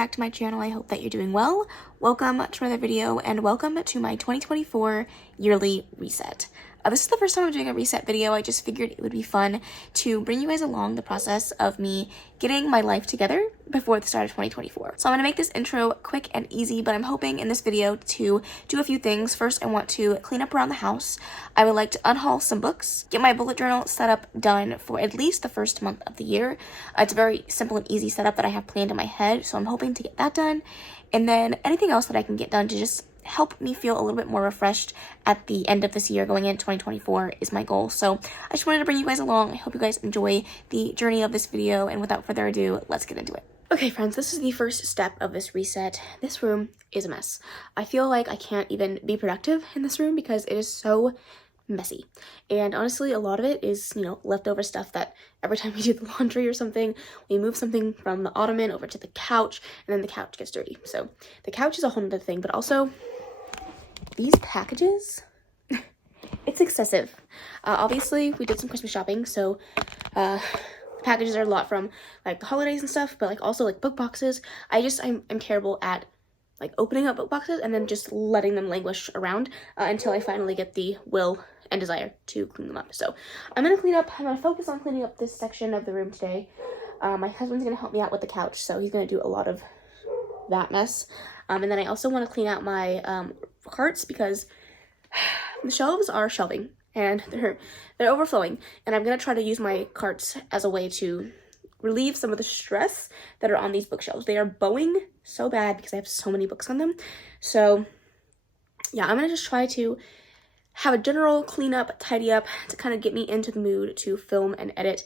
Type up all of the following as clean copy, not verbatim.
back to my channel. I hope that you're doing well. Welcome to another video and welcome to my 2024 yearly reset. This is the first time I'm doing a reset video. I just figured it would be fun to bring you guys along the process of me getting my life together before the start of 2024. So I'm going to make this intro quick and easy, but I'm hoping in this video to do a few things. First, I want to clean up around the house. I would like to unhaul some books, get my bullet journal setup done for at least the first month of the year. It's a very simple and easy setup that I have planned in my head, so I'm hoping to get that done. And then anything else that I can get done to just help me feel a little bit more refreshed at the end of this year going into 2024 is my goal. So I just wanted to bring you guys along. I hope you guys enjoy the journey of this video, and without further ado, let's get into it. Okay friends, this is the first step of this reset. This room is a mess. I feel like I can't even be productive in this room because it is so messy. And honestly, a lot of it is, leftover stuff that every time we do the laundry or something, we move something from the ottoman over to the couch, and then the couch gets dirty. So the couch is a whole other thing, but also these packages, it's excessive. Obviously, we did some Christmas shopping, so the packages are a lot from like the holidays and stuff, but like also like book boxes. I'm terrible at like opening up book boxes and then just letting them languish around until I finally get the will and desire to clean them up. So I'm gonna focus on cleaning up this section of the room today. My husband's gonna help me out with the couch, so he's gonna do a lot of that mess. And then I also want to clean out my carts because the shelves are shelving and they're overflowing, and I'm gonna try to use my carts as a way to relieve some of the stress that are on these bookshelves. They are bowing so bad because I have so many books on them. So yeah, I'm gonna just try to have a general cleanup, tidy up to kind of get me into the mood to film and edit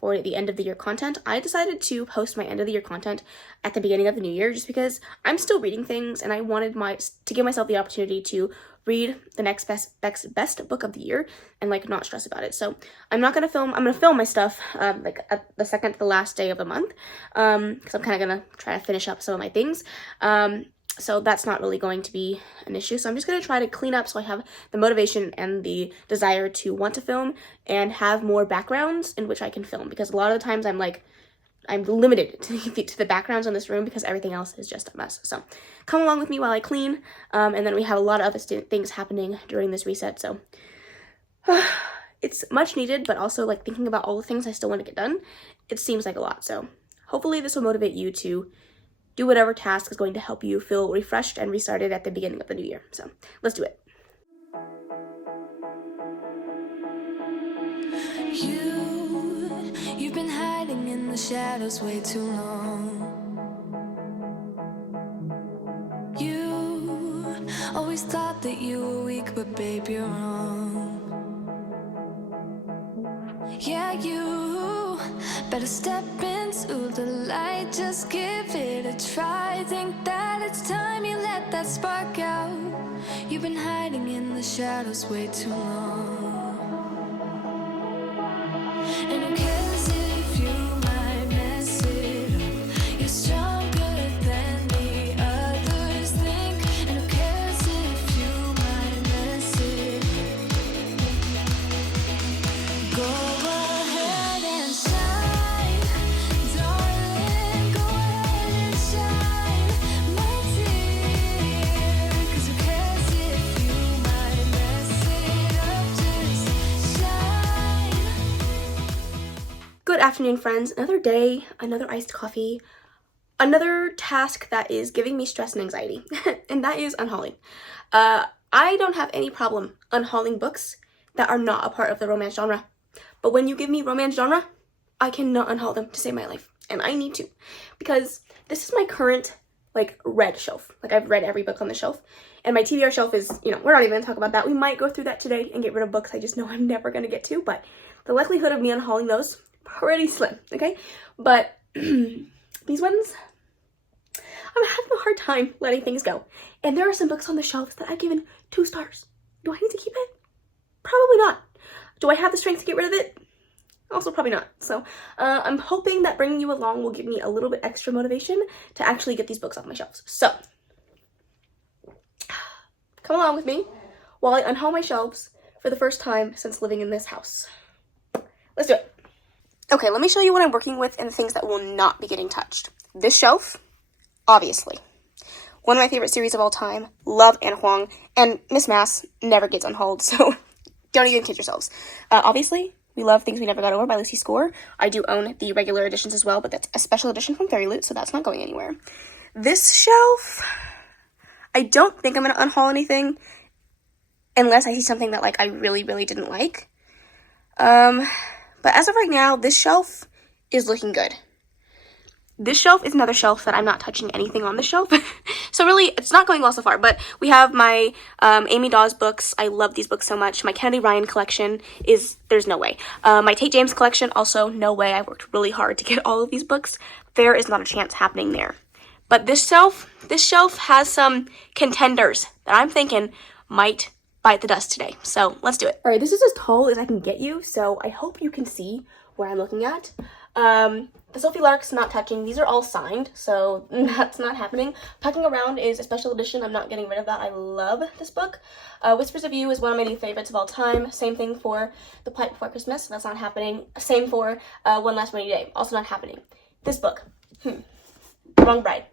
for the end of the year content. I decided to post my end of the year content at the beginning of the new year just because I'm still reading things and I wanted to give myself the opportunity to read the next best book of the year and like not stress about it. So I'm gonna film my stuff like at the second to the last day of the month because I'm kind of gonna try to finish up some of my things. So that's not really going to be an issue. So I'm just going to try to clean up so I have the motivation and the desire to want to film and have more backgrounds in which I can film, because a lot of the times I'm limited to the backgrounds in this room because everything else is just a mess. So come along with me while I clean, and then we have a lot of other things happening during this reset. So it's much needed, but also like thinking about all the things I still want to get done, it seems like a lot. So hopefully this will motivate you to do whatever task is going to help you feel refreshed and restarted at the beginning of the new year. So let's do it. You've been hiding in the shadows way too long. You always thought that you were weak, but babe, you're wrong. Yeah, you better step into the light, just give it a try. Think that it's time you let that spark out. You've been hiding in the shadows way too long. And who cares if you might mess it up? You're stronger than the others think. And who cares if you might mess it up? Go ahead and shine, darling, go ahead and shine, my dear. 'Cause who cares if you might mess it up? Just shine. Good afternoon, friends. Another day, another iced coffee, another task that is giving me stress and anxiety, and that is unhauling. I don't have any problem unhauling books that are not a part of the romance genre. But when you give me romance genre, I cannot unhaul them to save my life. And I need to. Because this is my current, read shelf. I've read every book on the shelf. And my TBR shelf is, we're not even going to talk about that. We might go through that today and get rid of books I just know I'm never going to get to. But the likelihood of me unhauling those, pretty slim, okay? But these ones, I'm having a hard time letting things go. And there are some books on the shelves that I've given 2 stars. Do I need to keep it? Probably not. Do I have the strength to get rid of it? Also probably not. So I'm hoping that bringing you along will give me a little bit extra motivation to actually get these books off my shelves. So come along with me while I unhaul my shelves for the first time since living in this house. Let's do it. Okay, let me show you what I'm working with and the things that will not be getting touched. This shelf, obviously, one of my favorite series of all time. Love Anna Huang, and Miss Mass never gets unhauled, so don't even kid yourselves. Obviously, we love Things We Never Got Over by Lucy Score. I do own the regular editions as well, but that's a special edition from Fairy Loot, so that's not going anywhere. This shelf, I don't think I'm going to unhaul anything unless I see something that, like, I really, really didn't like. But as of right now, this shelf is looking good. This shelf is another shelf that I'm not touching anything on the shelf. So really, it's not going well so far. But we have my Amy Dawes books. I love these books so much. My Kennedy Ryan collection there's no way. My Tate James collection, also no way. I worked really hard to get all of these books. There is not a chance happening there. But this shelf has some contenders that I'm thinking might bite the dust today. So let's do it. All right, this is as tall as I can get you. So I hope you can see where I'm looking at. The Sophie Lark's not touching. These are all signed, so that's not happening. Packing Around is a special edition. I'm not getting rid of that. I love this book. Whispers of You is one of my new favorites of all time. Same thing for The Plight Before Christmas. That's not happening. Same for One Last Rainy Day. Also not happening. This book. Wrong Bride.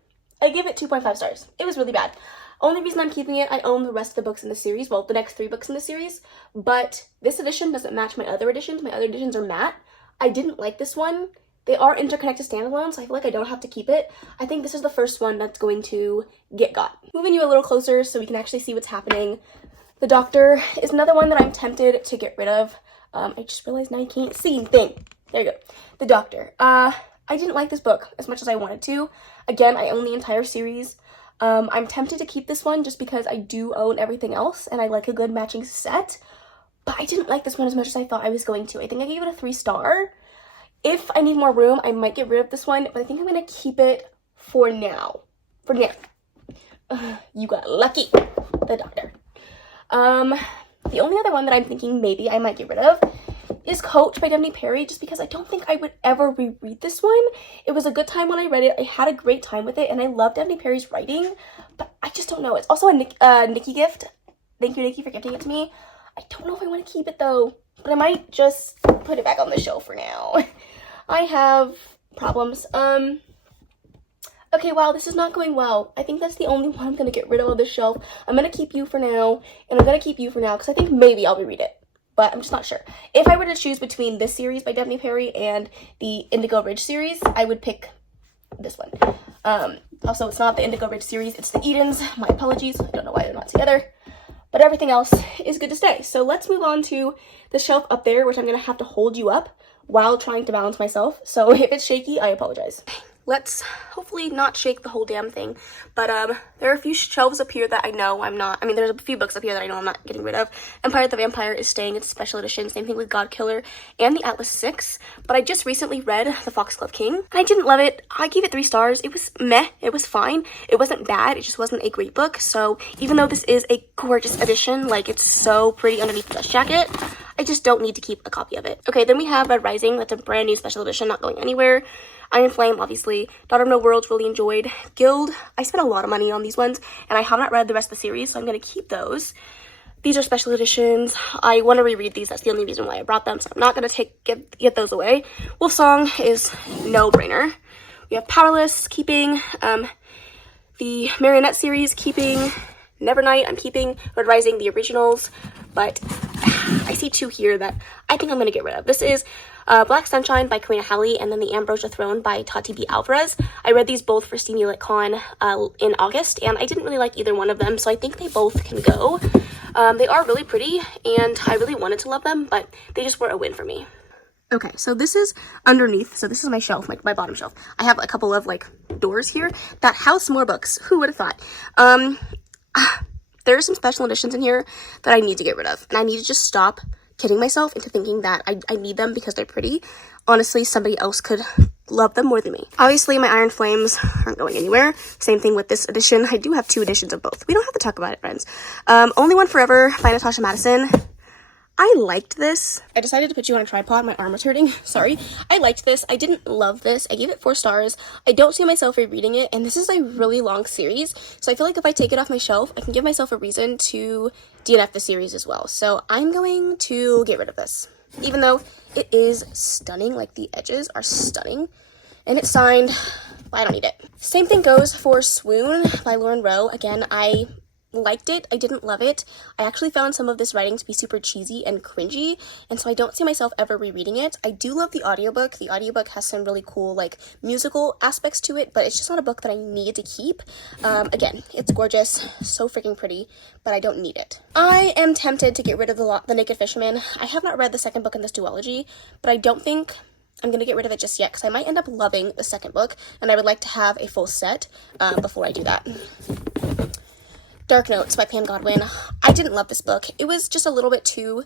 I gave it 2.5 stars. It was really bad. Only reason I'm keeping it, I own the rest of the books in the series. Well, the next 3 books in the series. But this edition doesn't match my other editions. My other editions are matte. I didn't like this one. They are interconnected standalones, so I feel like I don't have to keep it. I think this is the first one that's going to get got. Moving you a little closer so we can actually see what's happening. The Doctor is another one that I'm tempted to get rid of. I just realized now you can't see anything. There you go. The Doctor. I didn't like this book as much as I wanted to. Again, I own the entire series. I'm tempted to keep this one just because I do own everything else, and I like a good matching set. But I didn't like this one as much as I thought I was going to. I think I gave it a 3-star. If I need more room, I might get rid of this one, but I think I'm going to keep it for now. You got lucky, The Doctor. The only other one that I'm thinking maybe I might get rid of is Coach by Daphne Perry, just because I don't think I would ever reread this one. It was a good time when I read it. I had a great time with it, and I love Daphne Perry's writing, but I just don't know. It's also a Nikki gift. Thank you, Nikki, for gifting it to me. I don't know if I want to keep it, though, but I might just put it back on the shelf for now. I have problems. Okay, wow, this is not going well. I think that's the only one I'm going to get rid of on this shelf. I'm going to keep you for now, and I'm going to keep you for now, because I think maybe I'll reread it, but I'm just not sure. If I were to choose between this series by Daphne Perry and the Indigo Ridge series, I would pick this one. Also, it's not the Indigo Ridge series, it's the Edens. My apologies. I don't know why they're not together. But everything else is good to stay. So let's move on to the shelf up there, which I'm going to have to hold you up while trying to balance myself. So if it's shaky, I apologize. Let's hopefully not shake the whole damn thing. But there are a few shelves up here that I know I'm not. I mean, there's a few books up here that I know I'm not getting rid of. Empire the Vampire is staying. It's a special edition. Same thing with God Killer and the Atlas 6. But I just recently read The Foxglove King. And I didn't love it. I gave it 3 stars. It was meh. It was fine. It wasn't bad. It just wasn't a great book. So even though this is a gorgeous edition, like it's so pretty underneath the dust jacket, I just don't need to keep a copy of it. Okay, then we have Red Rising. That's a brand new special edition, not going anywhere. Iron Flame, obviously. Daughter of No Worlds, really enjoyed. Guild, I spent a lot of money on these ones, and I have not read the rest of the series, so I'm going to keep those. These are special editions. I want to reread these. That's the only reason why I brought them, so I'm not going to get those away. Wolf Song is no-brainer. We have Powerless, keeping. The Marionette series, keeping. Nevernight, I'm keeping. Red Rising, the originals, but I see 2 here that I think I'm going to get rid of. This is Black Sunshine by Karina Halley, and then The Ambrosia Throne by Tati B. Alvarez. I read these both for Steamy Lit Con in August, and I didn't really like either one of them, so I think they both can go. They are really pretty, and I really wanted to love them, but they just were a win for me. Okay, so this is underneath, so this is my shelf, my bottom shelf. I have a couple of, like, doors here that house more books. Who would have thought? There are some special editions in here that I need to get rid of, and I need to just stop kidding myself into thinking that I need them because they're pretty. Honestly, somebody else could love them more than me. Obviously, my Iron Flames aren't going anywhere. Same thing with this edition. I do have 2 editions of both. We don't have to talk about it, friends. Only One Forever by Natasha Madison. I liked this. I decided to put you on a tripod. My arm was hurting. Sorry. I liked this. I didn't love this. I gave it 4 stars. I don't see myself rereading it, and this is a really long series, so I feel like if I take it off my shelf, I can give myself a reason to DNF the series as well. So I'm going to get rid of this. Even though it is stunning, like the edges are stunning, and it's signed but I don't need it. Same thing goes for Swoon by Lauren Rowe. Again, I liked it. I didn't love it. I actually found some of this writing to be super cheesy and cringy, and so I don't see myself ever rereading it. I do love the audiobook. The audiobook has some really cool like musical aspects to it, but it's just not a book that I need to keep. Again, it's gorgeous, so freaking pretty, but I don't need it. I am tempted to get rid of the Naked Fisherman. I have not read the second book in this duology, but I don't think I'm going to get rid of it just yet because I might end up loving the second book, and I would like to have a full set before I do that. Dark Notes by Pam Godwin. I didn't love this book. It was just a little bit too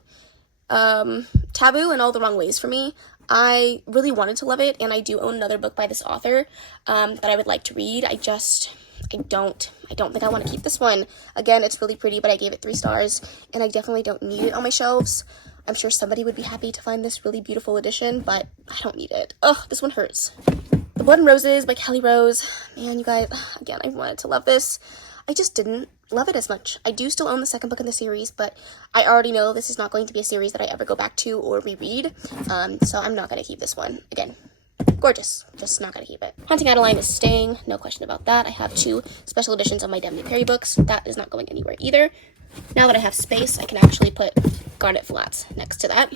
taboo in all the wrong ways for me. I really wanted to love it, and I do own another book by this author that I would like to read. I don't think I want to keep this one. Again, it's really pretty, but I gave it 3 stars, and I definitely don't need it on my shelves. I'm sure somebody would be happy to find this really beautiful edition, but I don't need it. Ugh, this one hurts. The Blood and Roses by Kelly Rose. Man, you guys, again, I wanted to love this. I just didn't love it as much. I do still own the second book in the series, but I already know this is not going to be a series that I ever go back to or reread, so I'm not going to keep this one. Again, gorgeous, just not going to keep it. Haunting Adeline is staying, no question about that. I have 2 special editions of my Demi Perry books. That is not going anywhere either. Now that I have space, I can actually put Garnet Flats next to that.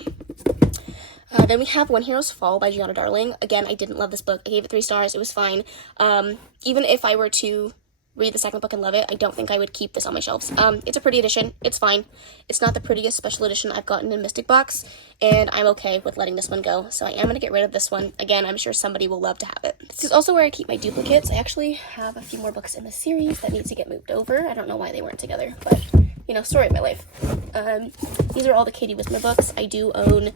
Then we have When Heroes Fall by Gianna Darling. Again, I didn't love this book. I gave it 3 stars. It was fine. Even if I were to read the second book and love it, I don't think I would keep this on my shelves. It's a pretty edition. It's fine. It's not the prettiest special edition I've gotten in Mystic Box, and I'm okay with letting this one go. So I am going to get rid of this one. Again, I'm sure somebody will love to have it. This is also where I keep my duplicates. I actually have a few more books in the series that need to get moved over. I don't know why they weren't together, but, you know, story of my life. These are all the Katie Wismer books. I do own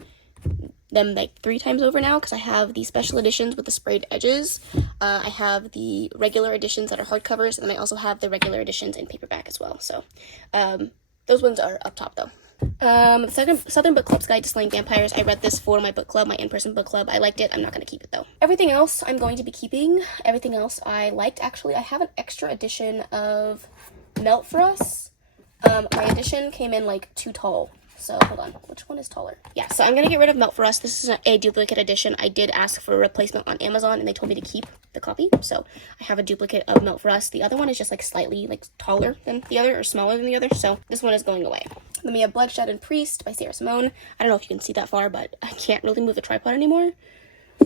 them like 3 times over now because I have the special editions with the sprayed edges. I have the regular editions that are hardcovers, and then I also have the regular editions in paperback as well. So those ones are up top though. Southern Book Club's Guide to Slaying Vampires. I read this for my book club, my in-person book club. I liked it. I'm not going to keep it though. Everything else I'm going to be keeping. Everything else I liked. Actually, I have an extra edition of Melt for Us. My edition came in like too tall. So, hold on. Which one is taller? Yeah, so I'm going to get rid of Melt for Us. This is a duplicate edition. I did ask for a replacement on Amazon, and they told me to keep the copy. So, I have a duplicate of Melt for Us. The other one is just, like, slightly, like, taller than the other, or smaller than the other. So, this one is going away. Then we have Bloodshed and Priest by Sarah Simone. I don't know if you can see that far, but I can't really move the tripod anymore.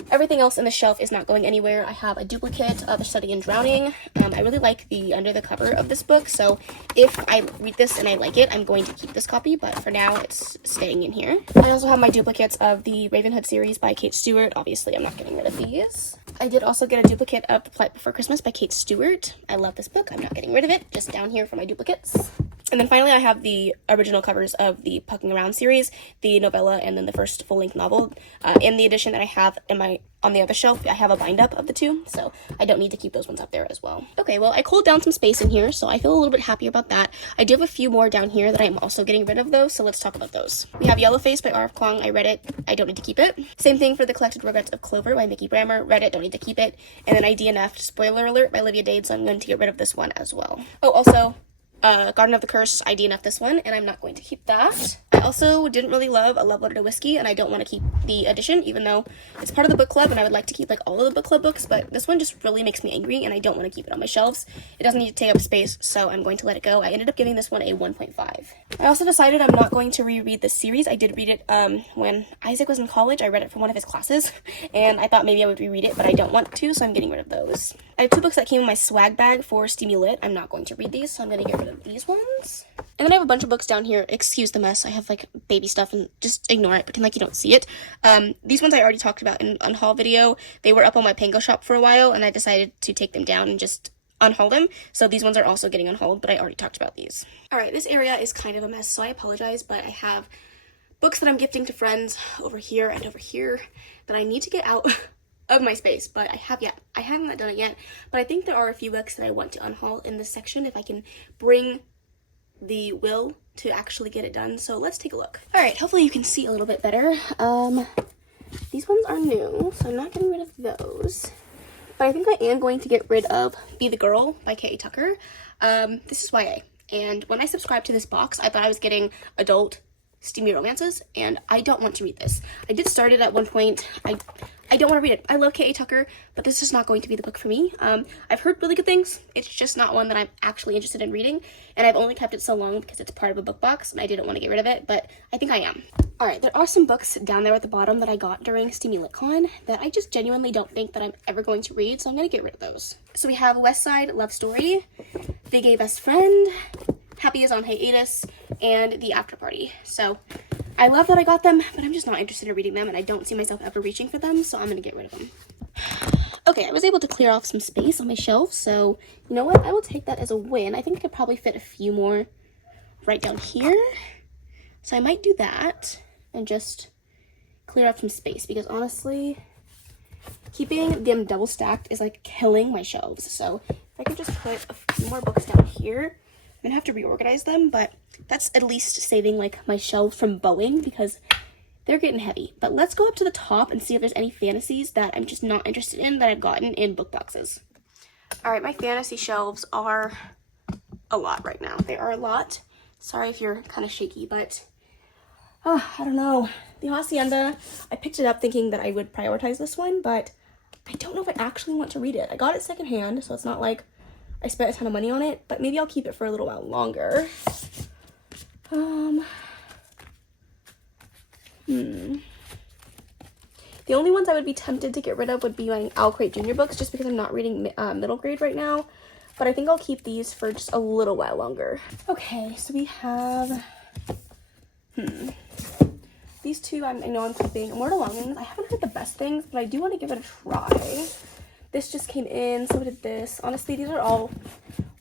Everything else in the shelf is not going anywhere. I have a duplicate of A Study in Drowning. I really like the under the cover of this book, so if I read this and I like it, I'm going to keep this copy, but for now, it's staying in here. I also have my duplicates of the Ravenhood series by Kate Stewart. Obviously, I'm not getting rid of these. I did also get a duplicate of The Plight Before Christmas by Kate Stewart. I love this book. I'm not getting rid of it. Just down here for my duplicates. And then finally, I have the original covers of the Pucking Around series, the novella, and then the first full-length novel. In the edition that I have on the other shelf, I have a bind-up of the 2, so I don't need to keep those ones up there as well. Okay, well, I culled down some space in here, so I feel a little bit happy about that. I do have a few more down here that I'm also getting rid of, though, so let's talk about those. We have Yellowface by R.F. Kuang. I read it. I don't need to keep it. Same thing for The Collected Regrets of Clover by Mickey Brammer. Read it. Don't need to keep it. And then I DNF'd Spoiler Alert by Olivia Dade, so I'm going to get rid of this one as well. Oh, also, Garden of the Curse, I DNF'd this one, and I'm not going to keep that. I also didn't really love A Love Letter to Whiskey, and I don't want to keep the edition, even though it's part of the book club, and I would like to keep, like, all of the book club books, but this one just really makes me angry, and I don't want to keep it on my shelves. It doesn't need to take up space, so I'm going to let it go. I ended up giving this one a 1.5. I also decided I'm not going to reread this series. I did read it, when Isaac was in college. I read it for one of his classes, and I thought maybe I would reread it, but I don't want to, so I'm getting rid of those. I have 2 books that came in my swag bag for Steamy Lit. I'm not going to read these, so I'm going to get rid of these ones. And then I have a bunch of books down here. Excuse the mess. I have, like, baby stuff, and just ignore it. Pretend like you don't see it. These ones I already talked about in an unhaul video. They were up on my Pango shop for a while, and I decided to take them down and just unhaul them. So these ones are also getting unhauled, but I already talked about these. Alright, this area is kind of a mess, so I apologize, but I have books that I'm gifting to friends over here and over here that I need to get out of my space, but I haven't done it yet, but I think there are a few books that I want to unhaul in this section if I can bring the will to actually get it done. So let's take a look. All right, hopefully you can see a little bit better. These ones are new, so I'm not getting rid of those, but I think I am going to get rid of Be the Girl by K.A. Tucker. This is YA, and when I subscribed to this box, I thought I was getting adult steamy romances, and I don't want to read this. I did start it at one point. I I don't want to read it. I love K.A. Tucker, but this is not going to be the book for me. I've heard really good things. It's just not one that I'm actually interested in reading, and I've only kept it so long because it's part of a book box, and I didn't want to get rid of it, but I think I am. All right, there are some books down there at the bottom that I got during Steamy LitCon that I just genuinely don't think that I'm ever going to read, so I'm going to get rid of those. So we have West Side Love Story, The Gay Best Friend, Happy is on Hiatus, and The After Party. So I love that I got them, but I'm just not interested in reading them, and I don't see myself ever reaching for them, so I'm going to get rid of them. Okay, I was able to clear off some space on my shelf, so you know what? I will take that as a win. I think I could probably fit a few more right down here. So I might do that and just clear up some space, because honestly, keeping them double stacked is like killing my shelves. So if I could just put a few more books down here, I'm gonna have to reorganize them, but that's at least saving like my shelves from bowing because they're getting heavy. But let's go up to the top and see if there's any fantasies that I'm just not interested in that I've gotten in book boxes. All right, my fantasy shelves are a lot right now. They are a lot. Sorry if you're kind of shaky, but I don't know. The Hacienda, I picked it up thinking that I would prioritize this one, but I don't know if I actually want to read it. I got it secondhand, so it's not like I spent a ton of money on it, but maybe I'll keep it for a little while longer. The only ones I would be tempted to get rid of would be my Owlcrate junior books, just because I'm not reading middle grade right now. But I think I'll keep these for just a little while longer. Okay, so we have these two I know I'm keeping. Immortal Longings. I haven't heard the best things, but I do want to give it a try. This just came in, so did this. Honestly, these are all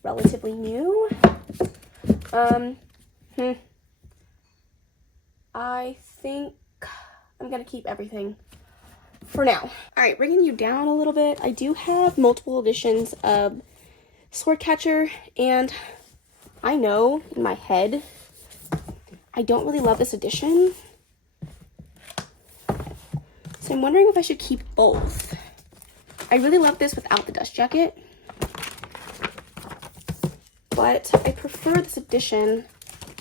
relatively new. I think I'm gonna keep everything for now. All right, bringing you down a little bit. I do have multiple editions of Swordcatcher, and I know in my head I don't really love this edition. So I'm wondering if I should keep both. I really love this without the dust jacket, but I prefer this edition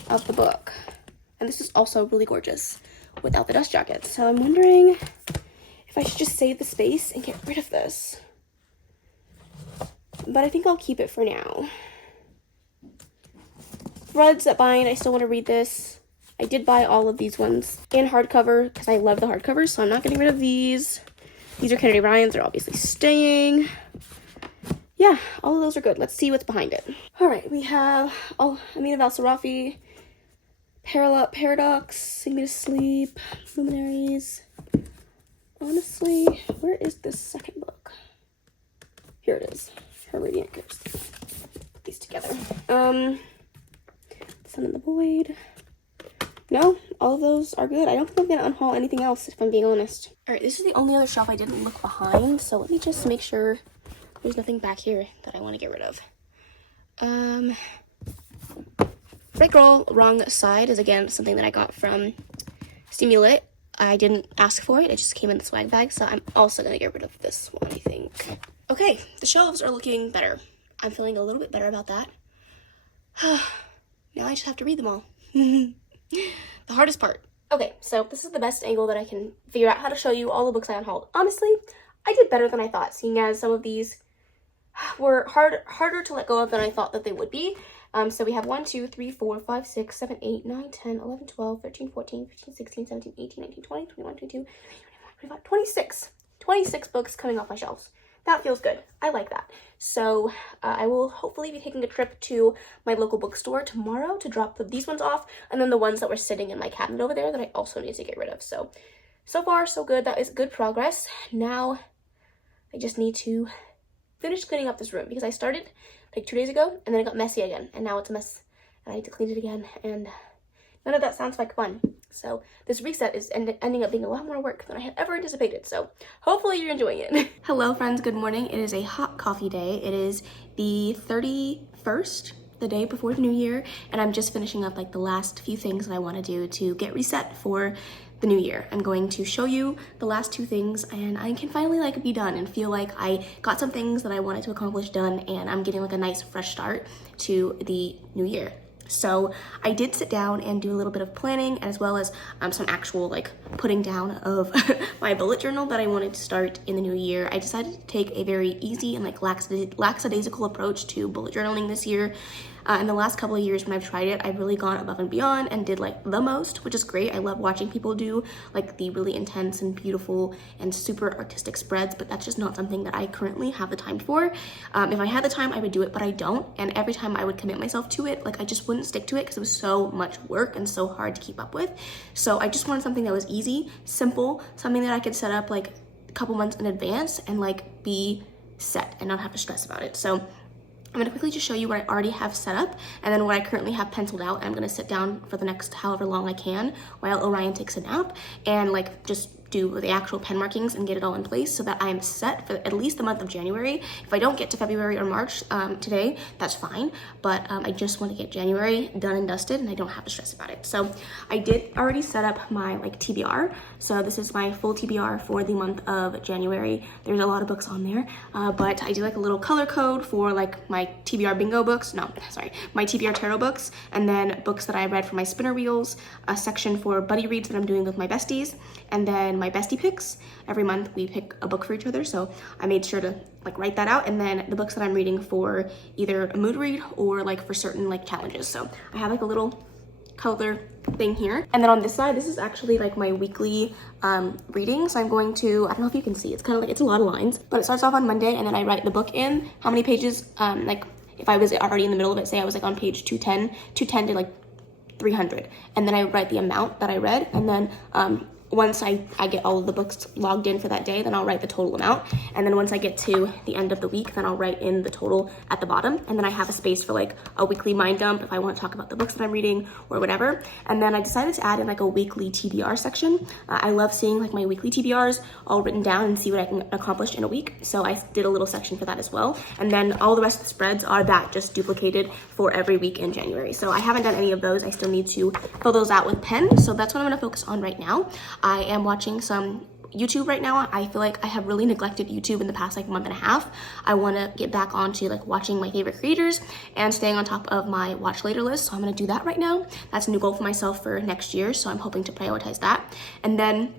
of the book. And this is also really gorgeous without the dust jacket. So I'm wondering if I should just save the space and get rid of this. But I think I'll keep it for now. Threads That Bind, I still want to read this. I did buy all of these ones in hardcover because I love the hardcovers, so I'm not getting rid of these. These are Kennedy Ryan's, they're obviously staying. Yeah, all of those are good. Let's see what's behind it. All right, we have Amina Valsarafi, Paradox, Sing Me to Sleep, Luminaries. Honestly, where is this second book? Here it is. Her Radiant Ghost. Put these together. Sun in the Void. No, all of those are good. I don't think I'm gonna unhaul anything else, if I'm being honest. All right, this is the only other shelf I didn't look behind, so let me just make sure there's nothing back here that I want to get rid of. Right Girl, Wrong Side is again something that I got from Steamy Lit. I didn't ask for it, it just came in the swag bag, so I'm also gonna get rid of this one, I think. Okay, the shelves are looking better. I'm feeling a little bit better about that. Now I just have to read them all. The hardest part. Okay, so this is the best angle that I can figure out how to show you all the books I unhauled. Honestly, I did better than I thought, seeing as some of these were harder to let go of than I thought that they would be. So we have 1, 2, 3, 4, 5, 6, 7, 8, 9, 10, 11, 12, 13, 14, 15, 16, 17, 18, 19, 20, 21, 22, 23, 24, 25, 26. 26 books coming off my shelves. That feels good. I like that. So I will hopefully be taking a trip to my local bookstore tomorrow to drop these ones off, and then the ones that were sitting in my cabinet over there that I also need to get rid of. So far, so good. That is good progress. Now I just need to finish cleaning up this room because I started like 2 days ago and then it got messy again, and now it's a mess and I need to clean it again, and none of that sounds like fun. So this reset is ending up being a lot more work than I had ever anticipated, so hopefully you're enjoying it. Hello friends, good morning. It is a hot coffee day. It is the 31st, the day before the new year, and I'm just finishing up like the last few things that I want to do to get reset for the new year. I'm going to show you the last 2 things, and I can finally like be done and feel like I got some things that I wanted to accomplish done, and I'm getting like a nice fresh start to the new year. So I did sit down and do a little bit of planning, as well as some actual like putting down of my bullet journal that I wanted to start in the new year. I decided to take a very easy and like lackadaisical approach to bullet journaling this year. In the last couple of years when I've tried it, I've really gone above and beyond and did like the most, which is great. I love watching people do like the really intense and beautiful and super artistic spreads, but that's just not something that I currently have the time for. If I had the time, I would do it, but I don't. And every time I would commit myself to it, like I just wouldn't stick to it because it was so much work and so hard to keep up with. So I just wanted something that was easy, simple, something that I could set up like a couple months in advance and like be set and not have to stress about it. So I'm gonna quickly just show you what I already have set up and then what I currently have penciled out. I'm gonna sit down for the next however long I can while Orion takes a nap and like just do the actual pen markings and get it all in place so that I am set for at least the month of January. If I don't get to February or March today, that's fine, but I just want to get January done and dusted and I don't have to stress about it. So I did already set up my like TBR. So this is my full TBR for the month of January. There's a lot of books on there, but I do like a little color code for like my TBR bingo books, my TBR tarot books, and then books that I read for my spinner wheels, a section for buddy reads that I'm doing with my besties, and then my bestie picks. Every month we pick a book for each other, so I made sure to like write that out, and then the books that I'm reading for either a mood read or like for certain like challenges. So I have like a little color thing here, and then on this side, this is actually like my weekly reading. So I'm going to, I don't know if you can see, it's kind of like, it's a lot of lines, but it starts off on Monday and then I write the book in, how many pages, like if I was already in the middle of it, say I was like on page 210 to like 300, and then I write the amount that I read, and then once I get all of the books logged in for that day, then I'll write the total amount. And then once I get to the end of the week, then I'll write in the total at the bottom. And then I have a space for like a weekly mind dump if I want to talk about the books that I'm reading or whatever. And then I decided to add in like a weekly TBR section. I love seeing like my weekly TBRs all written down and see what I can accomplish in a week. So I did a little section for that as well. And then all the rest of the spreads are that just duplicated for every week in January. So I haven't done any of those. I still need to fill those out with pen. So that's what I'm going to focus on right now. I am watching some YouTube right now. I feel like I have really neglected YouTube in the past like month and a half. I want to get back onto like watching my favorite creators and staying on top of my watch later list. So I'm going to do that right now. That's a new goal for myself for next year. So I'm hoping to prioritize that. And then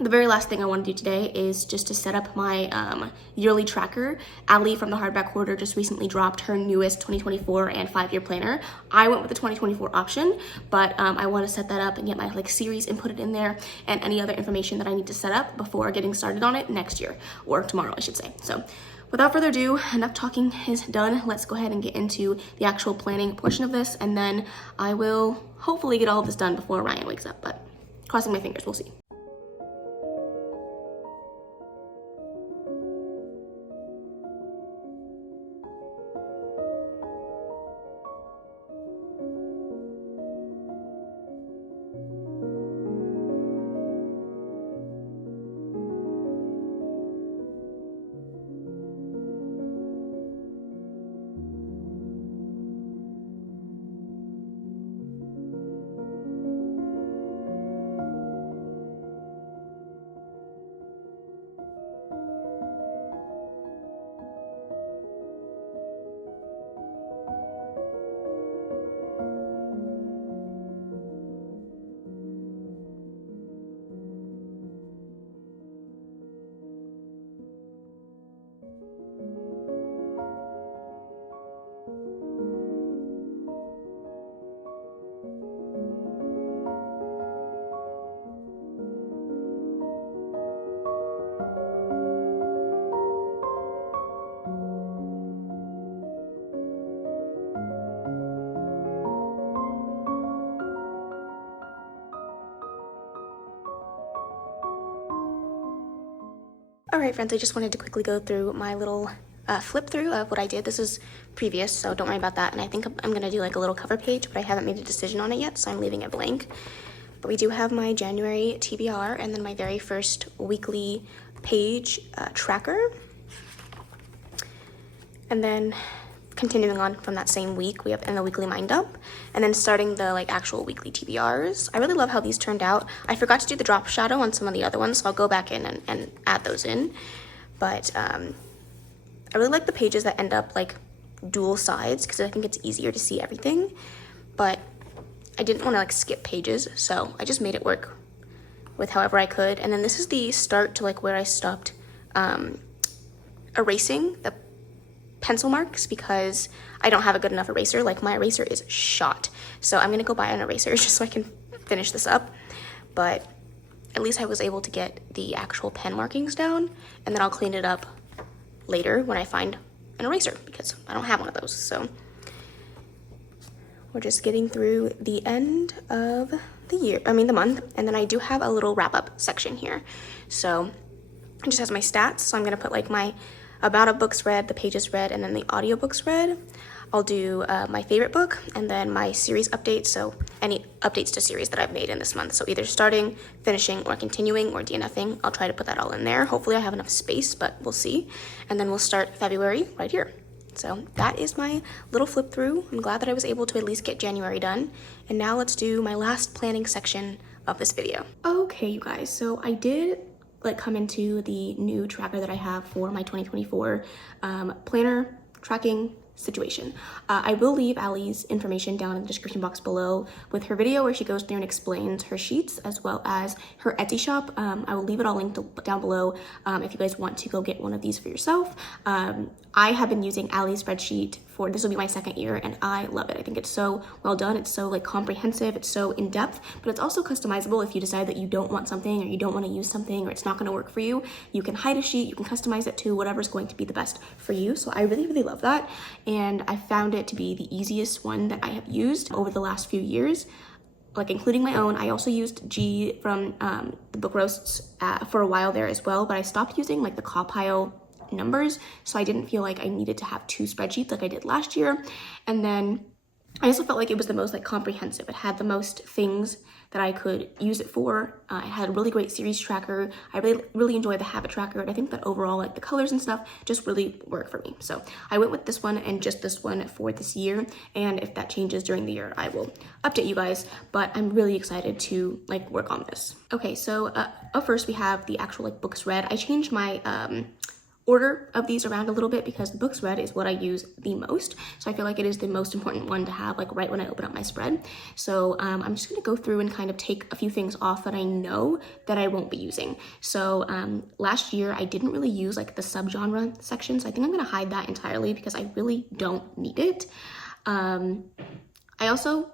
the very last thing I want to do today is just to set up my yearly tracker. Allie from the Hardback Hoarder just recently dropped her newest 2024 and 5-year planner. I went with the 2024 option, but I want to set that up and get my like series inputted in there and any other information that I need to set up before getting started on it next year, or tomorrow I should say. So without further ado, enough talking is done. Let's go ahead and get into the actual planning portion of this, and then I will hopefully get all of this done before Ryan wakes up, but crossing my fingers, we'll see. All right, friends, I just wanted to quickly go through my little flip through of what I did. This is previous, so don't worry about that. And I think I'm gonna do like a little cover page, but I haven't made a decision on it yet, so I'm leaving it blank. But we do have my January TBR and then my very first weekly page tracker. And then continuing on from that same week, we have in the weekly mind dump, and then starting the like actual weekly TBRs. I really love how these turned out. I forgot to do the drop shadow on some of the other ones, so I'll go back in and add those in. But I really like the pages that end up like dual sides because I think it's easier to see everything. but I didn't want to like skip pages, so I just made it work with however I could. And then this is the start to like where I stopped erasing the pencil marks because I don't have a good enough eraser. Like my eraser is shot, so I'm gonna go buy an eraser just so I can finish this up. But at least I was able to get the actual pen markings down, and then I'll clean it up later when I find an eraser because I don't have one of those. So we're just getting through the end of the month, and then I do have a little wrap-up section here. So it just has my stats, so I'm gonna put like my amount of books read, the pages read, and then the audiobooks read. I'll do my favorite book, and then my series updates, so any updates to series that I've made in this month. So either starting, finishing, or continuing, or DNFing. I'll try to put that all in there. Hopefully I have enough space, but we'll see. And then we'll start February right here. So that is my little flip through. I'm glad that I was able to at least get January done. And now let's do my last planning section of this video. Okay, you guys, so I did like come into the new tracker that I have for my 2024 planner tracking situation. I will leave Allie's information down in the description box below with her video where she goes through and explains her sheets as well as her Etsy shop. I will leave it all linked down below if you guys want to go get one of these for yourself. I have been using Allie's spreadsheet for, this will be my second year, and I love it. I think it's so well done. It's so like comprehensive, it's so in depth, but it's also customizable. If you decide that you don't want something or you don't want to use something or it's not going to work for you, you can hide a sheet, you can customize it to whatever's going to be the best for you. So I really, really love that. And I found it to be the easiest one that I have used over the last few years, like including my own. I also used G from the book roasts for a while there as well, but I stopped using like the compile numbers, so I didn't feel like I needed to have two spreadsheets like I did last year. And then I also felt like it was the most like comprehensive. It had the most things that I could use it for. It had a really great series tracker. I really enjoyed the habit tracker, and I think that overall like the colors and stuff just really work for me. So I went with this one and just this one for this year, and if that changes during the year I will update you guys, but I'm really excited to like work on this. Okay, so up first we have the actual like books read. I changed my order of these around a little bit because the books read is what I use the most. So I feel like it is the most important one to have like right when I open up my spread. So I'm just gonna go through and kind of take a few things off that I know that I won't be using. So last year I didn't really use like the subgenre section. So I think I'm gonna hide that entirely because I really don't need it. I also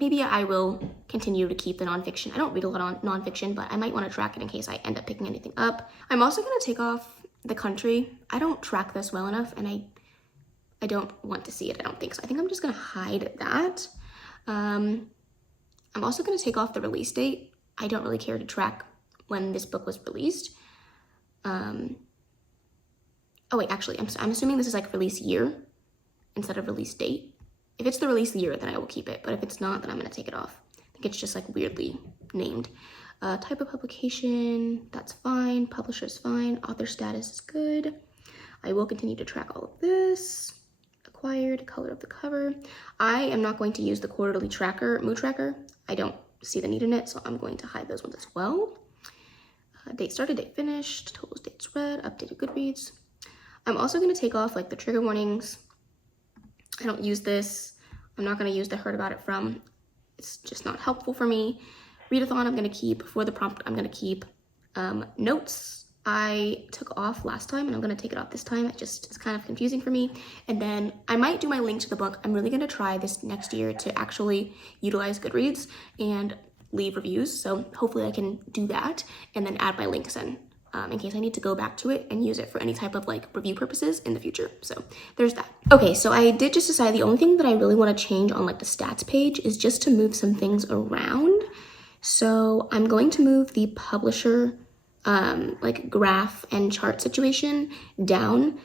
maybe I will continue to keep the nonfiction. I don't read a lot on nonfiction, but I might want to track it in case I end up picking anything up. I'm also going to take off the country. I don't track this well enough, and I don't want to see it, I don't think. So I think I'm just going to hide that. I'm also going to take off the release date. I don't really care to track when this book was released. Oh wait, actually, I'm assuming this is like release year instead of release date. If it's the release year, then I will keep it, but if it's not, then I'm going to take it off. I think it's just like weirdly named. Type of publication, that's fine. Publisher is fine. Author status is good. I will continue to track all of this. Acquired, color of the cover. I am not going to use the quarterly tracker, mood tracker. I don't see the need in it, so I'm going to hide those ones as well. Date started, date finished, totals, dates read, updated Goodreads. I'm also going to take off like the trigger warnings. I don't use this. I'm not going to use the heard about it from. It's just not helpful for me. Readathon I'm going to keep. For the prompt I'm going to keep. Notes I took off last time and I'm going to take it off this time. It's kind of confusing for me. And then I might do my link to the book. I'm really going to try this next year to actually utilize Goodreads and leave reviews. So hopefully I can do that and then add my links in case I need to go back to it and use it for any type of like review purposes in the future. So there's that. Okay, so I did just decide the only thing that I really want to change on like the stats page is just to move some things around. So I'm going to move the publisher like graph and chart situation down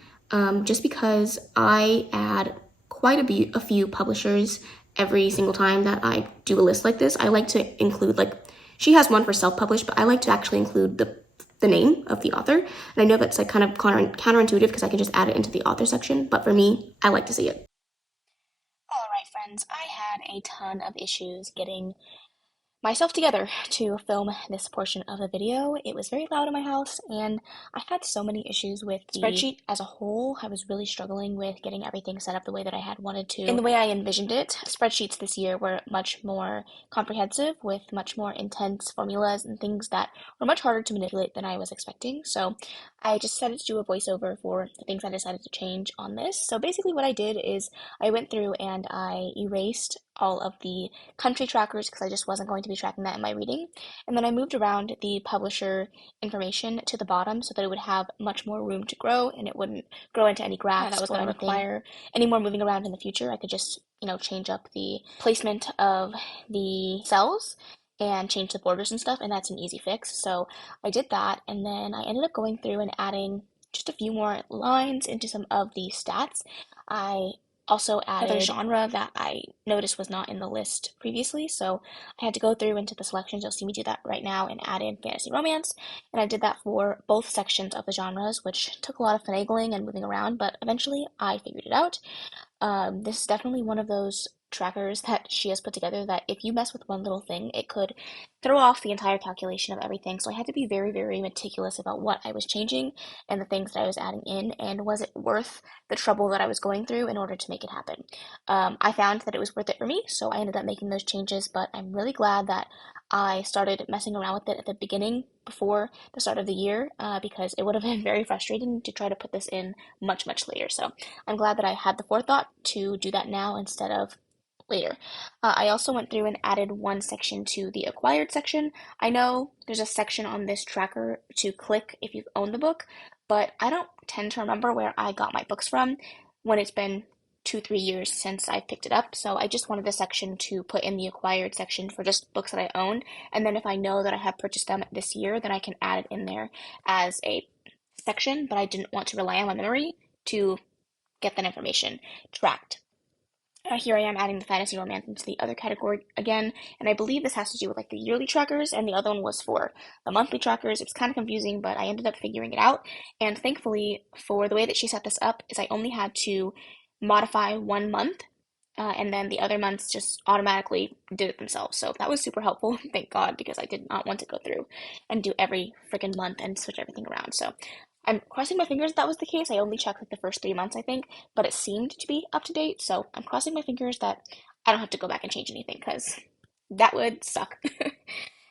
just because I add quite a few publishers every single time that I do a list like this. I like to include like, she has one for self-published, but I like to actually include the name of the author. And I know that's like kind of counterintuitive because I can just add it into the author section, but for me, I like to see it. All right, friends, I had a ton of issues getting myself together to film this portion of the video. It was very loud in my house, and I had so many issues with the spreadsheet as a whole. I was really struggling with getting everything set up the way that I had wanted to. In the way I envisioned it, spreadsheets this year were much more comprehensive with much more intense formulas and things that were much harder to manipulate than I was expecting. So I just decided to do a voiceover for the things I decided to change on this. So basically what I did is I went through and I erased all of the country trackers because I just wasn't going to be tracking that in my reading. And then I moved around the publisher information to the bottom so that it would have much more room to grow and it wouldn't grow into any graphs that was going to require any more moving around in the future. I could just, change up the placement of the cells and change the borders and stuff, and that's an easy fix. So I did that, and then I ended up going through and adding just a few more lines into some of the stats. I also added another genre that I noticed was not in the list previously, so I had to go through into the selections. You'll see me do that right now and add in fantasy romance, and I did that for both sections of the genres, which took a lot of finagling and moving around, but eventually I figured it out. This is definitely one of those trackers that she has put together that if you mess with one little thing, it could throw off the entire calculation of everything. So I had to be very, very meticulous about what I was changing and the things that I was adding in, and was it worth the trouble that I was going through in order to make it happen. I found that it was worth it for me, so I ended up making those changes, but I'm really glad that I started messing around with it at the beginning before the start of the year because it would have been very frustrating to try to put this in much, much later. So I'm glad that I had the forethought to do that now instead of later. I also went through and added one section to the acquired section. I know there's a section on this tracker to click if you've owned the book, but I don't tend to remember where I got my books from when it's been 2-3 years since I picked it up. So I just wanted a section to put in the acquired section for just books that I own. And then if I know that I have purchased them this year, then I can add it in there as a section, but I didn't want to rely on my memory to get that information tracked. Here I am adding the fantasy romance into the other category again, and I believe this has to do with like the yearly trackers, and the other one was for the monthly trackers. It's kind of confusing, but I ended up figuring it out, and thankfully for the way that she set this up is I only had to modify 1 month, and then the other months just automatically did it themselves. So that was super helpful, thank God, because I did not want to go through and do every freaking month and switch everything around. So I'm crossing my fingers that was the case. I only checked like the first 3 months, I think, but it seemed to be up to date. So I'm crossing my fingers that I don't have to go back and change anything because that would suck.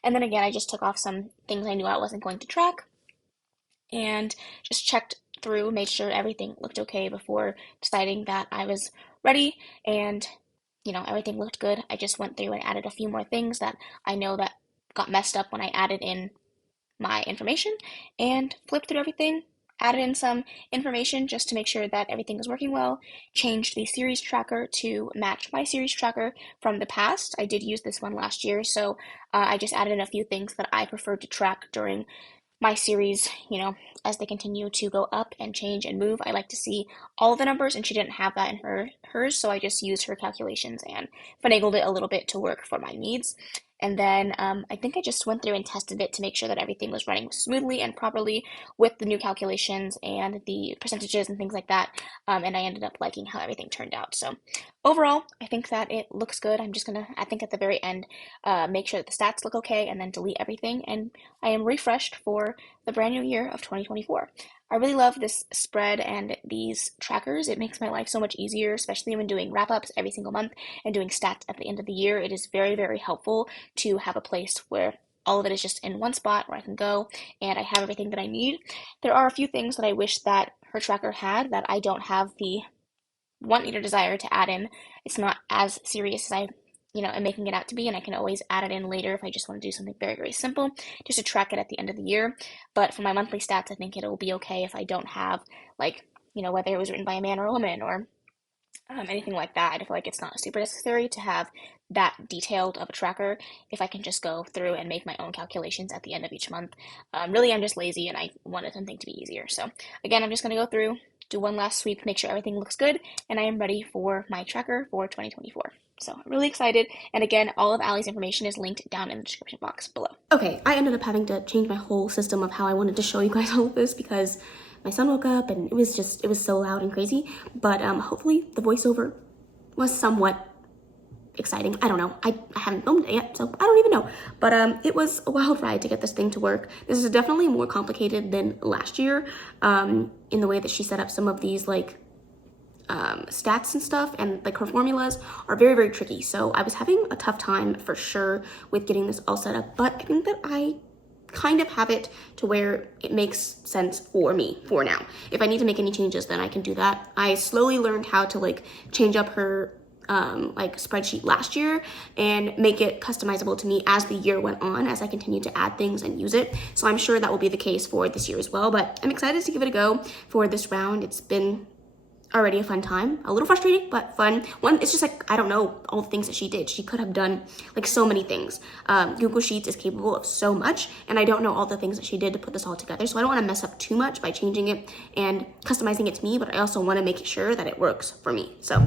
And then again, I just took off some things I knew I wasn't going to track and just checked through, made sure everything looked okay before deciding that I was ready and everything looked good. I just went through and added a few more things that I know that got messed up when I added in my information and flipped through everything, added in some information just to make sure that everything was working well, changed the series tracker to match my series tracker from the past. I did use this one last year, so I just added in a few things that I preferred to track during my series, as they continue to go up and change and move. I like to see all of the numbers, and she didn't have that in hers, so I just used her calculations and finagled it a little bit to work for my needs. And then I think I just went through and tested it to make sure that everything was running smoothly and properly with the new calculations and the percentages and things like that. And I ended up liking how everything turned out. So overall, I think that it looks good. I'm just gonna, I think at the very end, make sure that the stats look okay and then delete everything. And I am refreshed for the brand new year of 2024. I really love this spread and these trackers. It makes my life so much easier, especially when doing wrap-ups every single month and doing stats at the end of the year. It is very, very helpful to have a place where all of it is just in one spot where I can go and I have everything that I need. There are a few things that I wish that her tracker had that I don't have the want or desire to add in. It's not as serious as I am making it out to be, and I can always add it in later if I just want to do something very, very simple, just to track it at the end of the year. But for my monthly stats, I think it'll be okay if I don't have, whether it was written by a man or a woman or anything like that. I feel like it's not super necessary to have that detailed of a tracker if I can just go through and make my own calculations at the end of each month. Really, I'm just lazy and I wanted something to be easier. So again, I'm just going to go through, do one last sweep, make sure everything looks good, and I am ready for my tracker for 2024. So I'm really excited, and again, all of Allie's information is linked down in the description box below. Okay, I ended up having to change my whole system of how I wanted to show you guys all of this because my son woke up and it was so loud and crazy, but hopefully the voiceover was somewhat exciting. I don't know. I haven't filmed it yet, so I don't even know. But it was a wild ride to get this thing to work. This is definitely more complicated than last year in the way that she set up some of these like stats and stuff, and like her formulas are very, very tricky. So I was having a tough time for sure with getting this all set up, but I think that I kind of have it to where it makes sense for me for now. If I need to make any changes, then I can do that. I slowly learned how to like change up her like spreadsheet last year and make it customizable to me as the year went on, as I continued to add things and use it. So I'm sure that will be the case for this year as well, but I'm excited to give it a go for this round. It's been already a fun time, a little frustrating, but fun. One, it's just like, I don't know all the things that she did. She could have done like so many things. Google Sheets is capable of so much, and I don't know all the things that she did to put this all together. So I don't want to mess up too much by changing it and customizing it to me, but I also want to make sure that it works for me. So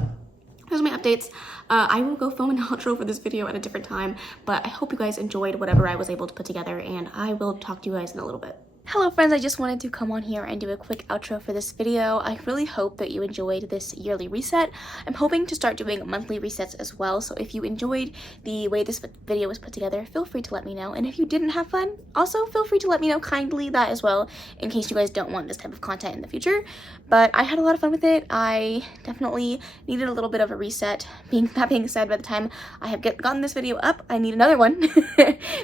those are my updates. I will go film an outro for this video at a different time, but I hope you guys enjoyed whatever I was able to put together, and I will talk to you guys in a little bit. Hello friends, I just wanted to come on here and do a quick outro for this video. I really hope that you enjoyed this yearly reset. I'm hoping to start doing monthly resets as well, so if you enjoyed the way this video was put together, feel free to let me know. And if you didn't have fun, also feel free to let me know kindly that as well, in case you guys don't want this type of content in the future. But I had a lot of fun with it. I definitely needed a little bit of a reset. That being said, by the time I have gotten this video up, I need another one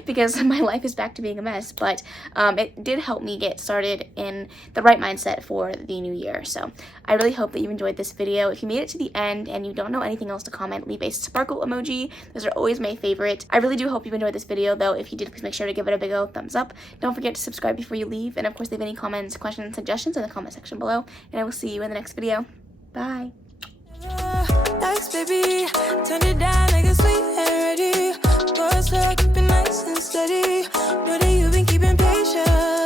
because my life is back to being a mess. But it did help me get started in the right mindset for the new year. So I really hope that you enjoyed this video. If you made it to the end and you don't know anything else to comment, leave a sparkle emoji. Those are always my favorite. I really do hope you enjoyed this video though. If you did, please make sure to give it a big old thumbs up. Don't forget to subscribe before you leave, and of course leave any comments, questions, suggestions in the comment section below, and I will see you in the next video. Bye. Thanks, baby. Turn it down like it's sweet and ready. Boys, keep it nice and steady. Know that you've been keeping patience.